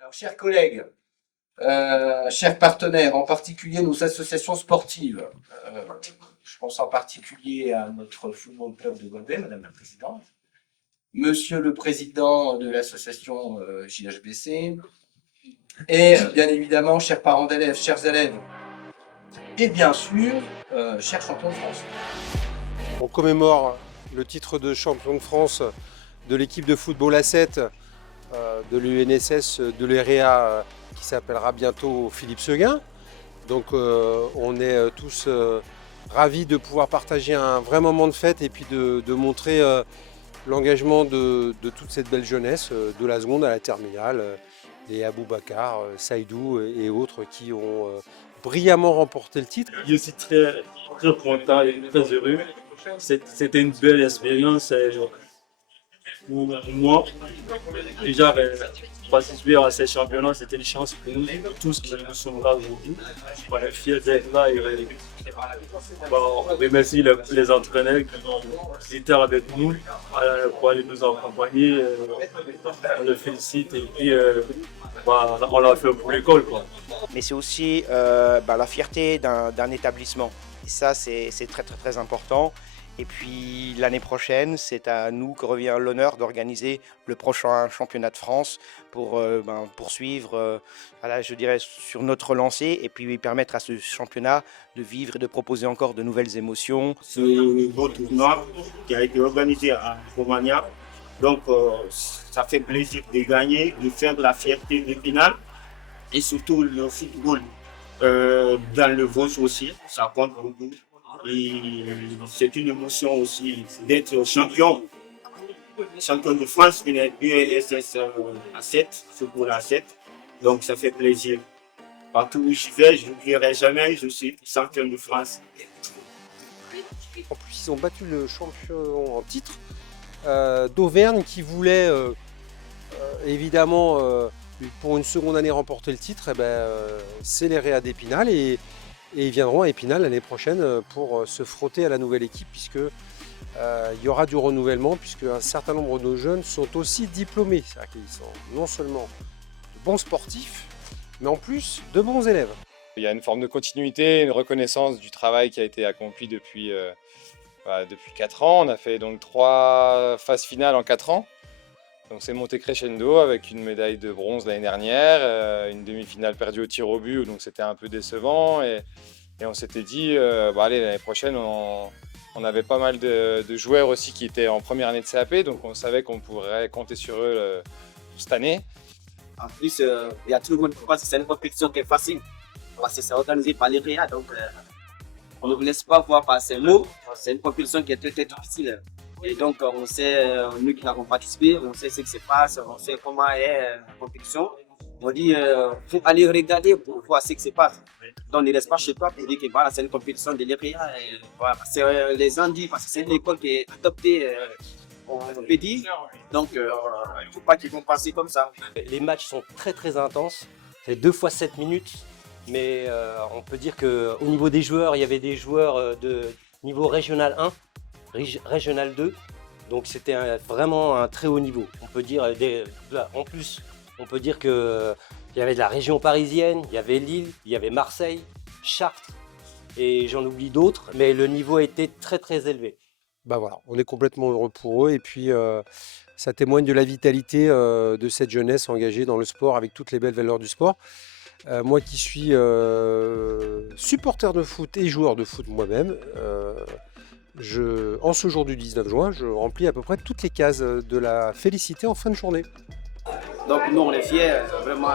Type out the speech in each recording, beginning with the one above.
Alors, chers collègues, chers partenaires, en particulier nos associations sportives, je pense en particulier à notre football club de Golbet, Madame la Présidente, Monsieur le Président de l'association JHBC, et bien évidemment, chers parents d'élèves, chers élèves, et bien sûr, chers champions de France. On commémore le titre de champion de France de l'équipe de football A7 de l'UNSS de l'EREA qui s'appellera bientôt Philippe Seguin. Donc on est tous ravis de pouvoir partager un vrai moment de fête et puis de montrer l'engagement de toute cette belle jeunesse, de la seconde à la terminale, les Aboubacar, Saïdou et autres qui ont brillamment remporté le titre. Je suis très content et très heureux. C'était une belle expérience pour moi. Déjà, participer à ces championnats, c'était une chance pour nous, tous qui nous sommes là aujourd'hui. On est fiers d'être là et on remercie les entraîneurs qui étaient avec nous pour aller nous accompagner. On les félicite et puis on l'a fait pour l'école. Mais c'est aussi la fierté d'un établissement. Et ça, c'est très, très, très important. Et puis l'année prochaine, c'est à nous que revient l'honneur d'organiser le prochain championnat de France pour poursuivre, je dirais, sur notre lancée et puis permettre à ce championnat de vivre et de proposer encore de nouvelles émotions. Ce beau tournoi qui a été organisé à Romagna, donc ça fait plaisir de gagner, de faire de la fierté des finales et surtout le football dans le Vosges aussi, ça compte beaucoup. Et c'est une émotion aussi d'être champion de France, UNSS A7, football A7. Donc ça fait plaisir. Partout où je vais, je n'oublierai jamais, je suis champion de France. En plus, ils ont battu le champion en titre d'Auvergne qui voulait évidemment pour une seconde année remporter le titre. C'est les Réa d'Épinal et ils viendront à Épinal l'année prochaine pour se frotter à la nouvelle équipe puisque il y aura du renouvellement puisque un certain nombre de nos jeunes sont aussi diplômés. C'est-à-dire qu'ils sont non seulement de bons sportifs, mais en plus de bons élèves. Il y a une forme de continuité, une reconnaissance du travail qui a été accompli depuis 4 ans. On a fait donc 3 phases finales en 4 ans. Donc c'est monté crescendo avec une médaille de bronze l'année dernière, une demi-finale perdue au tir au but, donc c'était un peu décevant. Et on s'était dit, allez, l'année prochaine, on avait pas mal de joueurs aussi qui étaient en première année de CAP, donc on savait qu'on pourrait compter sur eux cette année. En plus, il y a tout le monde qui pense que c'est une compétition qui est facile, parce que c'est organisé par les Réa, donc on ne vous laisse pas voir par ces mots, c'est une compétition qui est très, très difficile. Et donc, on sait, nous qui avons participé, on sait ce qui se passe, on sait comment est la compétition. On dit, il faut aller regarder pour voir ce qui se passe. Donc, ne reste pas chez toi pour dire que voilà, c'est une compétition de l'EREA. Voilà, les gens disent, parce que c'est une école qui est adoptée, on peut dire. Donc, il ne faut pas qu'ils vont passer comme ça. Les matchs sont très, très intenses. C'est 2 fois 7 minutes. Mais on peut dire qu'au niveau des joueurs, il y avait des joueurs de niveau régional 1. Régional 2, donc c'était vraiment un très haut niveau. On peut dire, en plus, on peut dire qu'il y avait de la région parisienne, il y avait Lille, il y avait Marseille, Chartres, et j'en oublie d'autres, mais le niveau était très très élevé. Voilà, on est complètement heureux pour eux et puis ça témoigne de la vitalité de cette jeunesse engagée dans le sport avec toutes les belles valeurs du sport. Moi qui suis supporter de foot et joueur de foot moi-même, en ce jour du 19 juin, je remplis à peu près toutes les cases de la félicité en fin de journée. Donc nous on est fiers, vraiment,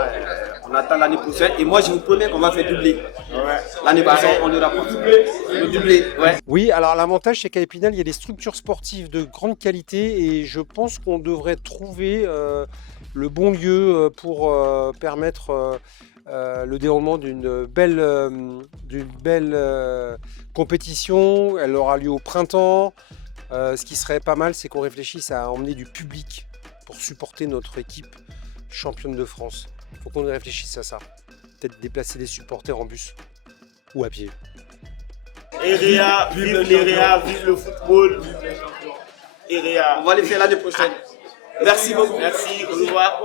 on attend l'année prochaine. Et moi je vous promets qu'on va faire doubler. Ouais. L'année prochaine on aura pour le doublé. Ouais. Oui, alors l'avantage c'est qu'à Épinal il y a des structures sportives de grande qualité et je pense qu'on devrait trouver le bon lieu pour permettre le déroulement d'une belle compétition. Elle aura lieu au printemps. Ce qui serait pas mal, c'est qu'on réfléchisse à emmener du public pour supporter notre équipe championne de France. Il faut qu'on réfléchisse à ça. Peut-être déplacer les supporters en bus ou à pied. EREA, vive l'EREA, vive le football. EREA. On va les faire l'année prochaine. Merci beaucoup. Merci, au revoir.